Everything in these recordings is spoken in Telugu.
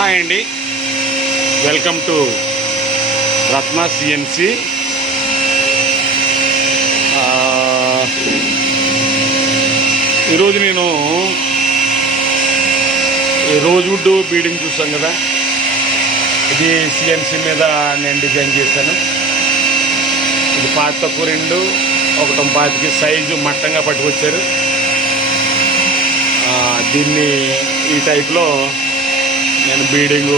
హాయ్ అండి, వెల్కమ్ టు రత్న సిఎన్సి. ఈరోజు నేను రోజ్వుడ్ బీడింగ్ చూసాం కదా, ఇది సిఎన్సి మీద నేను డిజైన్ చేశాను. ఇది పాత తక్కువ 2 1.25 సైజు మట్టంగా పట్టుకొచ్చారు. దీన్ని ఈ టైప్లో నేను బీడింగ్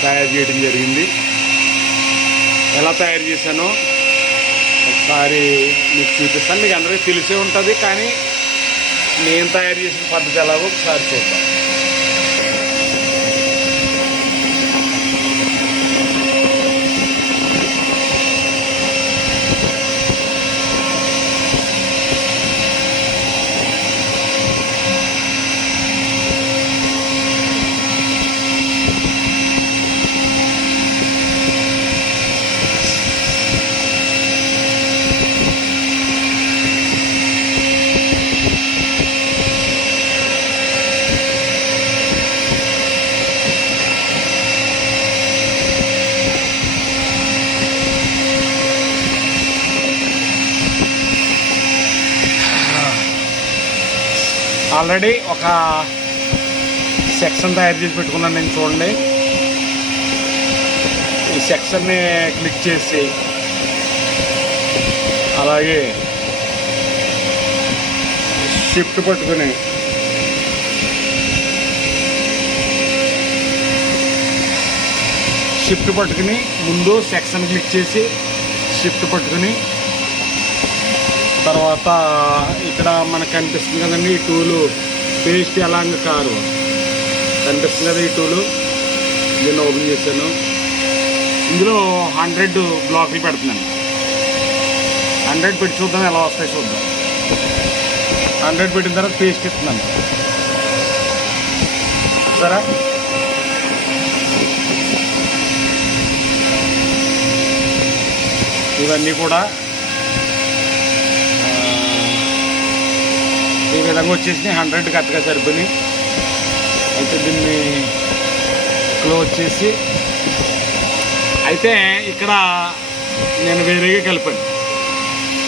తయారు చేయడం జరిగింది. ఎలా తయారు చేశానో ఒకసారి మీకు చూపిస్తాను. మీకు అందరికీ తెలిసే ఉంటుంది, కానీ నేను తయారు చేసిన పద్ధతి ఎలాగో ఒకసారి చూద్దాం. ఆల్రెడీ ఒక సెక్షన్ తయారు చేసి పెట్టుకున్నాను నేను. చూడండి, ఈ సెక్షన్ని క్లిక్ చేసి అలాగే షిఫ్ట్ పట్టుకుని ముందు సెక్షన్ క్లిక్ చేసి షిఫ్ట్ పట్టుకుని తర్వాత ఇక్కడ మనకు కనిపిస్తుంది కదండి, ఈ టూలు పేస్ట్ ఎలాంగ్ కారు కనిపిస్తుంది కదా, ఈ టూలు దీన్ని ఓపెన్ చేశాను. ఇందులో 100 బ్లాకులు పెడుతున్నాను. 100 పెట్టి చూద్దాం ఎలా వస్తాయి చూద్దాం. 100 పెట్టిన తర్వాత పేస్ట్ ఇస్తున్నాను. సరే, ఇవన్నీ కూడా ఈ విధంగా వచ్చేసి 100 కరెక్ట్గా సరిపోయి. అయితే దీన్ని క్లోజ్ చేసి, అయితే ఇక్కడ నేను వేరేగా కలిపాను.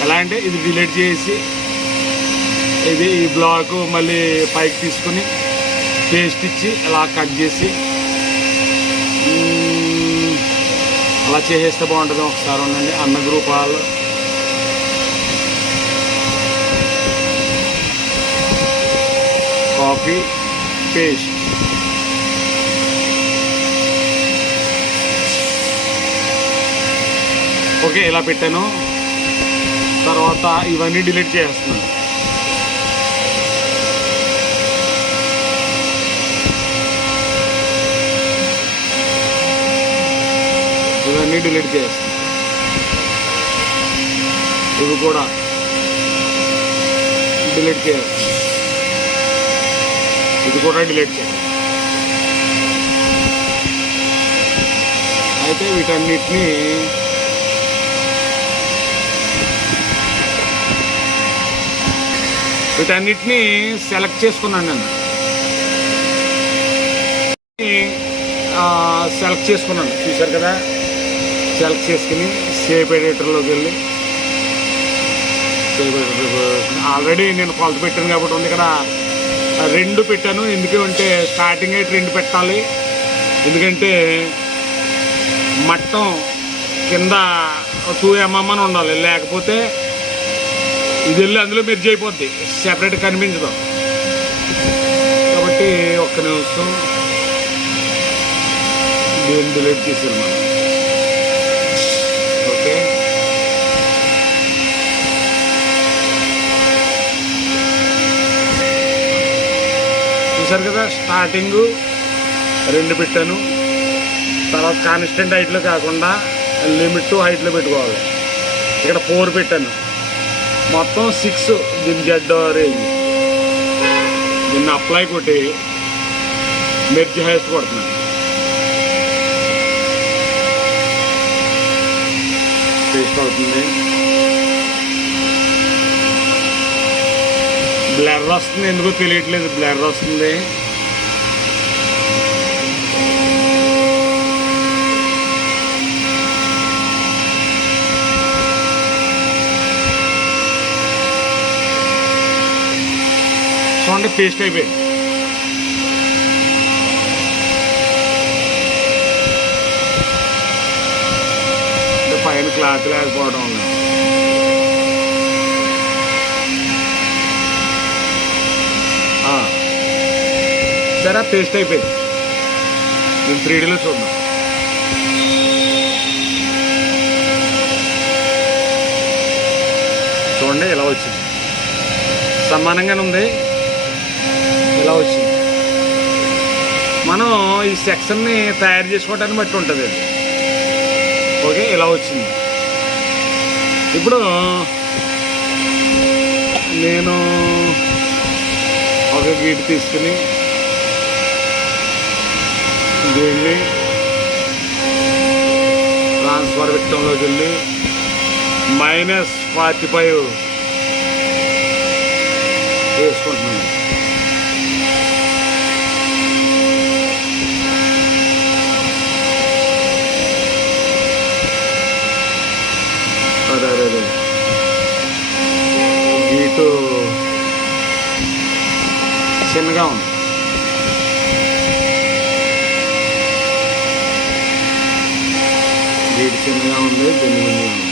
ఎలా అంటే ఇది డిలీట్ చేసి ఇది ఈ బ్లాక్ మళ్ళీ పైకి తీసుకుని పేస్ట్ ఇచ్చి ఇలా కట్ చేసి అలా చేసేస్తే బాగుంటుంది. ఒకసారి ఉండండి, అన్న గ్రూపాలు కాపీ పేస్ట్. ఓకే, ఇలా పెట్టాను. తర్వాత ఇవన్నీ డిలీట్ చేస్తున్నాను. ఇవన్నీ డిలీట్ చేస్తాను. ఇవి కూడా డిలీట్ చేస్తాను. ఇది కూడా డిలీట్ చేయాలి. అయితే వీటన్నిటినీ సెలెక్ట్ చేసుకున్నాను నేను. సెలెక్ట్ చేసుకున్నాను, చూశారు కదా. సెలెక్ట్ చేసుకుని సేవ్ ఎడిటర్లోకి వెళ్ళి ఆల్రెడీ నేను కొలత పెట్టాను కాబట్టి ఉంది ఇక్కడ 2 పెట్టాను. ఎందుకంటే స్టార్టింగ్ అయితే 2 పెట్టాలి. ఎందుకంటే మట్టం కింద 2 mm అని ఉండాలి, లేకపోతే ఇది వెళ్ళి అందులో మెర్జ్ అయిపోద్ది, సెపరేట్ కనిపించదు. కాబట్టి ఒక్క నిమిషం దీన్ని డిలీట్ చేశారు మనం. ఓకే, చూసారు కదా. స్టార్టింగ్ 2 పెట్టాను. తర్వాత కాన్స్టెంట్ హైట్లో కాకుండా లిమిట్ హైట్లో పెట్టుకోవాలి. ఇక్కడ 4 పెట్టాను. మొత్తం 6 దీని జెడ్ రేంజ్. దీన్ని అప్లై కొట్టి మెర్జ్ హైస్ట్ కొడుతున్నాను. పేస్ట్ అవుతుంది. బ్లర్ వస్తుంది, ఎందుకో తెలియట్లేదు, బ్లర్ వస్తుంది. పేస్ట్ అయిపోయింది. పైన క్లాత్ లేకపోవడం వల్ల సరే పేస్ట్ అయిపోయింది. నేను 3Dలో చూద్దాం. చూడండి ఇలా వచ్చింది, సమానంగానే ఉంది. ఇలా వచ్చింది. మనం ఈ సెక్షన్ని తయారు చేసుకోవడానికి బట్టి ఉంటుంది అది. ఓకే, ఇలా వచ్చింది. ఇప్పుడు నేను ఒక గీటు తీసుకుని దీన్ని ట్రాన్స్ఫర్ విక్టంలోకి వెళ్ళి -45 వేసుకుంటున్నాను. అదే గీటు చిన్నగా ఉంది. గీటు చిన్నగా ఉంది, దీని ముందుగా ఉంది.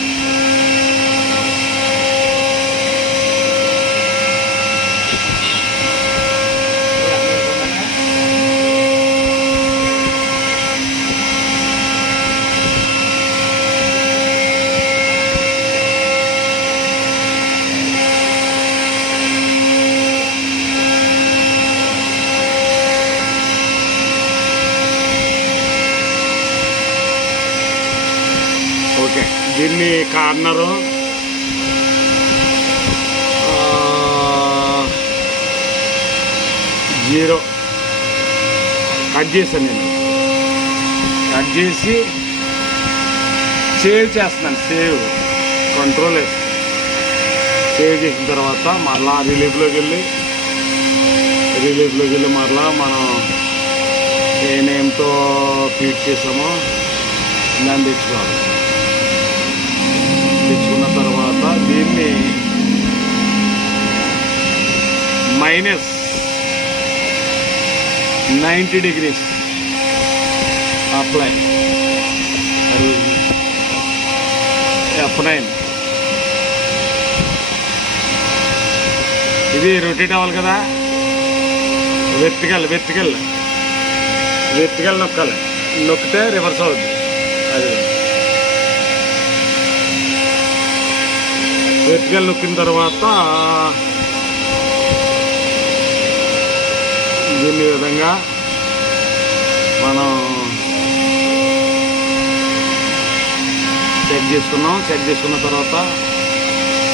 ఓకే, దీన్ని కార్నరు 0 కట్ చేశాను. నేను కట్ చేసి సేవ్ చేస్తున్నాను. కంట్రోల్ వేస్తాను. సేవ్ చేసిన తర్వాత మరలా రిలీఫ్లోకి వెళ్ళి మరలా మనం ఏ నేమ్తో ఫీడ్ చేసామో దాన్ని తెచ్చుకోవాలి. తెచ్చుకున్న తర్వాత దీన్ని -90 degrees అప్లై. F9 ఇది రొటేట్ అవ్వాలి కదా. వెర్టికల్ నొక్కాలి. నొక్కితే రివర్స్ అవుద్ది. అది వెర్టికల్ నొక్కిన తర్వాత దీని విధంగా మనం చెక్ చేసుకున్న తర్వాత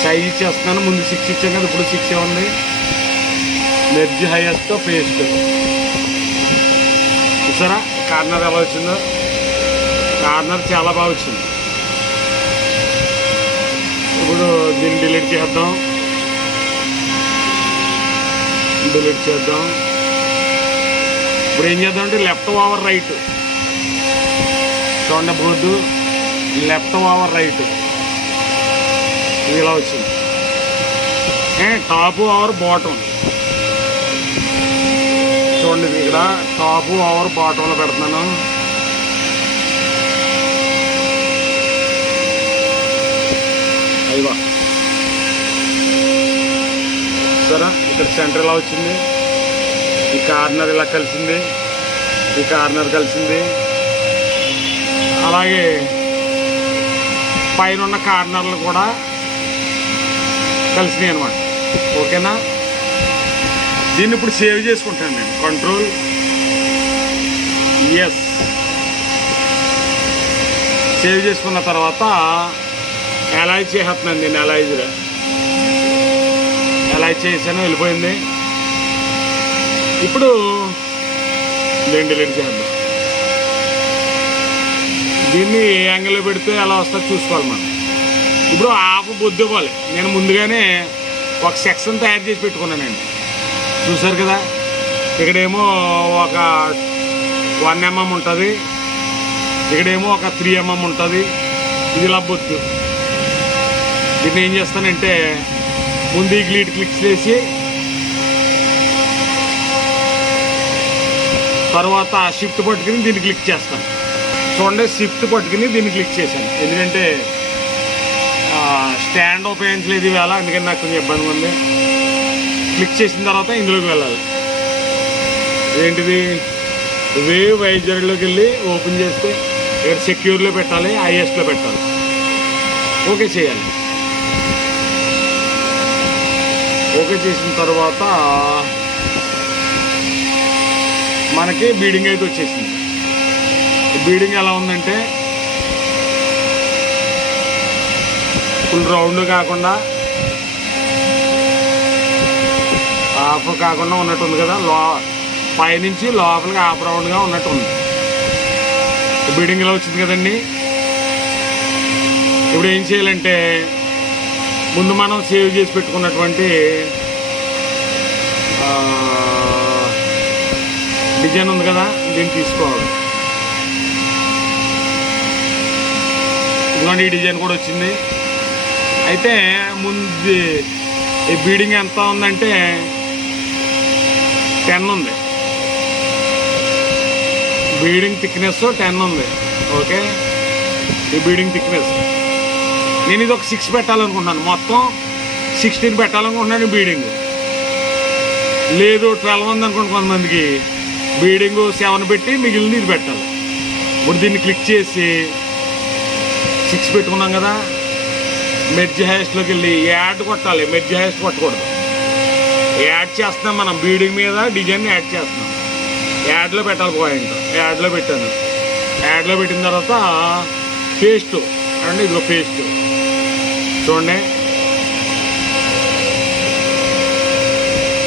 సైజ్ ఇచ్చేస్తున్నాను. ముందు 6 ఇచ్చాం కదా, ఇప్పుడు 6 ఉంది. మెర్జ్ హైయెస్ట్ పేస్ట్ చూసారా కార్నర్ ఎలా వచ్చిందో. కార్నర్ చాలా బాగా వచ్చింది. ఇప్పుడు దీన్ని డిలీట్ చేద్దాం. ఇప్పుడు ఏం చేద్దాం అంటే లెఫ్ట్ ఓవర్ రైట్ చూడండి. బోర్డు లెఫ్ట్ ఓవర్ రైట్ ఇది ఇలా వచ్చింది. టాప్ ఓవర్ బాటమ్ చూడండి. ఇక్కడ టాప్ ఓవర్ బాటంలో పెడుతున్నాను. అయ్యా సరే, ఇక్కడ సెంటర్ ఇలా వచ్చింది. ఈ కార్నర్ ఇలా కలిసింది. అలాగే పైన ఉన్న కార్నర్లు కూడా కలిసినాయి అన్నమాట. ఓకేనా, దీన్ని ఇప్పుడు సేవ్ చేసుకుంటాను నేను. Control yes. సేవ్ చేసుకున్న తర్వాత ఎలైజ్ చేస్తున్నాను నేను. ఎలైజ్ చేసాను, వెళ్ళిపోయింది. ఇప్పుడు దీన్ని డిలీట్ చేద్దాం. దీన్ని ఏ యాంగిల్లో పెడితే ఎలా వస్తుందో చూసుకోవాలి మనం. ఇప్పుడు హాఫ్ బొద్దు ఇవ్వాలి. నేను ముందుగానే ఒక సెక్షన్ తయారు చేసి పెట్టుకున్నానండి. చూసారు కదా, ఇక్కడేమో ఒక 1 mm ఉంటుంది, ఇక్కడేమో ఒక 3 mm ఉంటుంది. ఇది ఇలా బొద్దు. దీన్ని ఏం చేస్తానంటే ముందు ఈ గ్లీడ్ క్లిక్స్ చేసి తర్వాత షిఫ్ట్ పట్టుకుని దీన్ని క్లిక్ చేస్తాను. చూడండి, షిఫ్ట్ పట్టుకుని దీన్ని క్లిక్ చేశాను. ఎందుకంటే స్టాండ్ ఉపయోగించలేదు ఇవాళ, అందుకని నాకు కొంచెం ఇబ్బంది ఉంది. క్లిక్ చేసిన తర్వాత ఇందులోకి వెళ్ళాలి. ఏంటిది, వేవ్ వైజర్లోకి వెళ్ళి ఓపెన్ చేస్తే ఇక్కడ సెక్యూర్లో పెట్టాలి, ఐఎస్లో పెట్టాలి. ఓకే చేయాలి. ఓకే చేసిన తర్వాత మనకి బీడింగ్ అయితే వచ్చేసింది. బీడింగ్ ఎలా ఉందంటే ఫుల్ రౌండ్ కాకుండా హాఫ్ కాకుండా ఉన్నట్టు ఉంది కదా, పైనుంచి లోపలికి హాఫ్ రౌండ్గా ఉన్నట్టు ఉంది. బీడింగ్ ఇలా వచ్చింది కదండి. ఇప్పుడు ఏం చేయాలంటే ముందు మనం సేవ్ చేసి పెట్టుకున్నటువంటి డిజైన్ ఉంది కదా, దీన్ని తీసుకోవాలి. ఇదిగోండి, ఈ డిజైన్ కూడా వచ్చింది. అయితే ముందు ఈ బీడింగ్ ఎంత ఉందంటే 10 ఉంది. బీడింగ్ థిక్నెస్ 10 ఉంది. ఓకే, ఈ బీడింగ్ థిక్నెస్ నేను ఇది ఒక 6 పెట్టాలనుకుంటున్నాను. మొత్తం 16 పెట్టాలనుకుంటున్నాను బీడింగ్. లేదు 12 ఉంది అనుకోండి, కొంతమందికి బీడింగ్ 7 పెట్టి మిగిలింది ఇది పెట్టాలి. ఇప్పుడు దీన్ని క్లిక్ చేసి 6 పెట్టుకున్నాం కదా, మెర్జ్ హైయెస్ట్లోకి వెళ్ళి యాడ్ కొట్టాలి. మెర్జ్ హైయెస్ట్ కొట్టకూడదు, యాడ్ చేస్తున్నాం మనం. బీడింగ్ మీద డిజైన్ యాడ్ చేస్తున్నాం. యాడ్లో పెట్టాలి పాయింట్. యాడ్లో పెట్టాను. యాడ్లో పెట్టిన తర్వాత పేస్ట్ అంటే ఇదిగో పేస్ట్ చూడండి,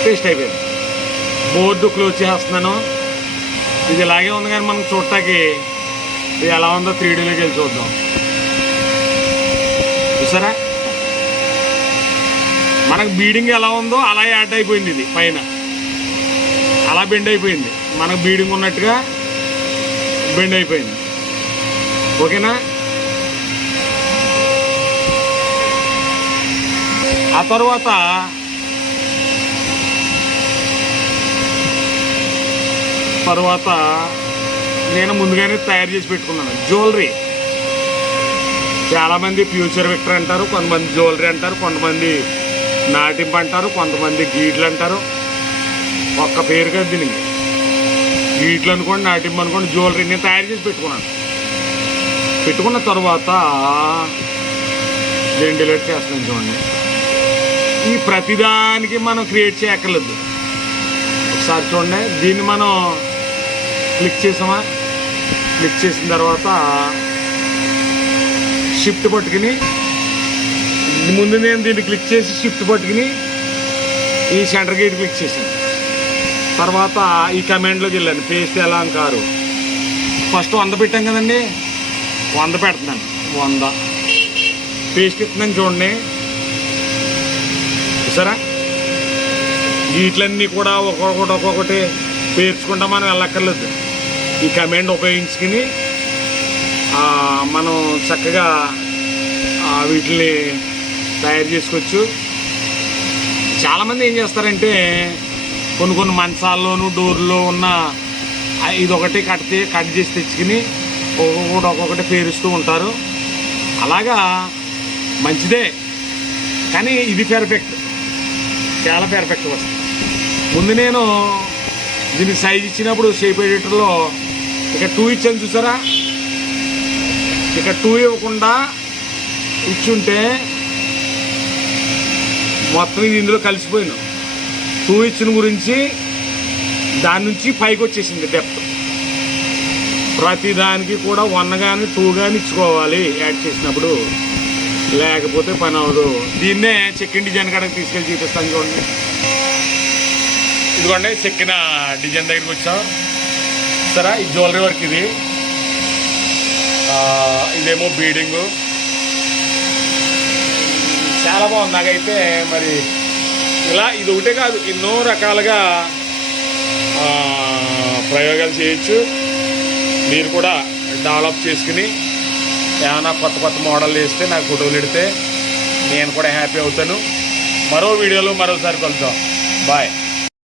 పేస్ట్ అయిపోయింది. బోర్డు క్లోజ్ చేస్తున్నాను. ఇది ఇలాగే ఉంది కానీ మనం చూడటానికి ఇది ఎలా ఉందో 3Dలోకి వెళ్ళి చూద్దాం. చూసారా, మనకు బీడింగ్ ఎలా ఉందో అలా యాడ్ అయిపోయింది. ఇది పైన అలా బెండ్ అయిపోయింది. మనకు బీడింగ్ ఉన్నట్టుగా బెండ్ అయిపోయింది. ఓకేనా, ఆ తర్వాత నేను ముందుగానే తయారు చేసి పెట్టుకున్నాను జ్యువెలరీ. చాలామంది ఫ్యూచర్ విక్టర్ అంటారు, కొంతమంది జ్యువెలరీ అంటారు, కొంతమంది నాటింపు అంటారు, కొంతమంది గీట్లు అంటారు. ఒక్క పేరు కదా దీనికి, గీట్లు అనుకోండి, నాటింపు అనుకోండి, జ్యువెలరీ నేను తయారు చేసి పెట్టుకున్నాను. పెట్టుకున్న తర్వాత దీన్ని డిలీట్ చేస్తున్నాను. చూడండి, ఈ ప్రతిదానికి మనం క్రియేట్ చేయక్కర్లేదు. ఒకసారి చూడండి, దీన్ని మనం క్లిక్ చేసామా, క్లిక్ చేసిన తర్వాత షిఫ్ట్ పట్టుకుని ముందు నేను దీన్ని క్లిక్ చేసి షిఫ్ట్ పట్టుకుని ఈ సెంటర్ గేట్ క్లిక్ చేశాను. తర్వాత ఈ కమాండ్లోకి వెళ్ళాను, పేస్ట్ ఎలా అని కారు. ఫస్ట్ 100 పెట్టాం కదండి, 100 పెడుతున్నాను. 100 పేస్ట్ ఇస్తున్నాను. చూడండి, చూసారా, వీటిలన్నీ కూడా ఒక్కొక్కటి పేర్చుకుంటా మనం వెళ్ళక్కర్లేదు. ఈ కమాండ్ ఉపయోగించుకుని మనం చక్కగా వీటిని తయారు చేసుకోవచ్చు. చాలామంది ఏం చేస్తారంటే కొన్ని మంచాల్లోనూ డోర్లో ఉన్న ఇదొకటి కట్ చేసి తెచ్చుకుని ఒక్కొక్కటి పేరుస్తూ ఉంటారు. అలాగా మంచిదే, కానీ ఇది పెర్ఫెక్ట్, చాలా పెర్ఫెక్ట్ వస్తుంది. ముందు నేను దీనికి సైజ్ ఇచ్చినప్పుడు షేప్ ఎడిటర్లో ఇక్కడ 2 ఇచ్చాను. చూసారా, ఇక్కడ 2 ఇవ్వకుండా ఇచ్చుంటే మొత్తం ఇది ఇందులో కలిసిపోయినాం. 2 ఇచ్చిన గురించి దాని నుంచి పైకి వచ్చేసింది డెప్త్. ప్రతి దానికి కూడా 1 కానీ 2 కానీ ఇచ్చుకోవాలి యాడ్ చేసినప్పుడు, లేకపోతే పని అవ్వదు. దీన్నే చెక్కిన డిజైన్ కాడకి తీసుకెళ్ళి చూపిస్తాను. చూడండి, ఇదిగోండి చెక్కిన డిజైన్ దగ్గరికి వచ్చాం. సరే, ఈ జ్యువెలరీ వర్క్ ఇది, ఇదేమో బీడింగు. చాలా బాగుంది నాకైతే. మరి ఇలా ఇది ఒకటే కాదు, ఎన్నో రకాలుగా ప్రయోగాలు చేయొచ్చు. మీరు కూడా డెవలప్ చేసుకుని ఏమైనా కొత్త మోడల్ వేస్తే నాకు ఫోటోలు పెడితే నేను కూడా హ్యాపీ అవుతాను. మరో వీడియోలో మరోసారి కలుద్దాం. బాయ్.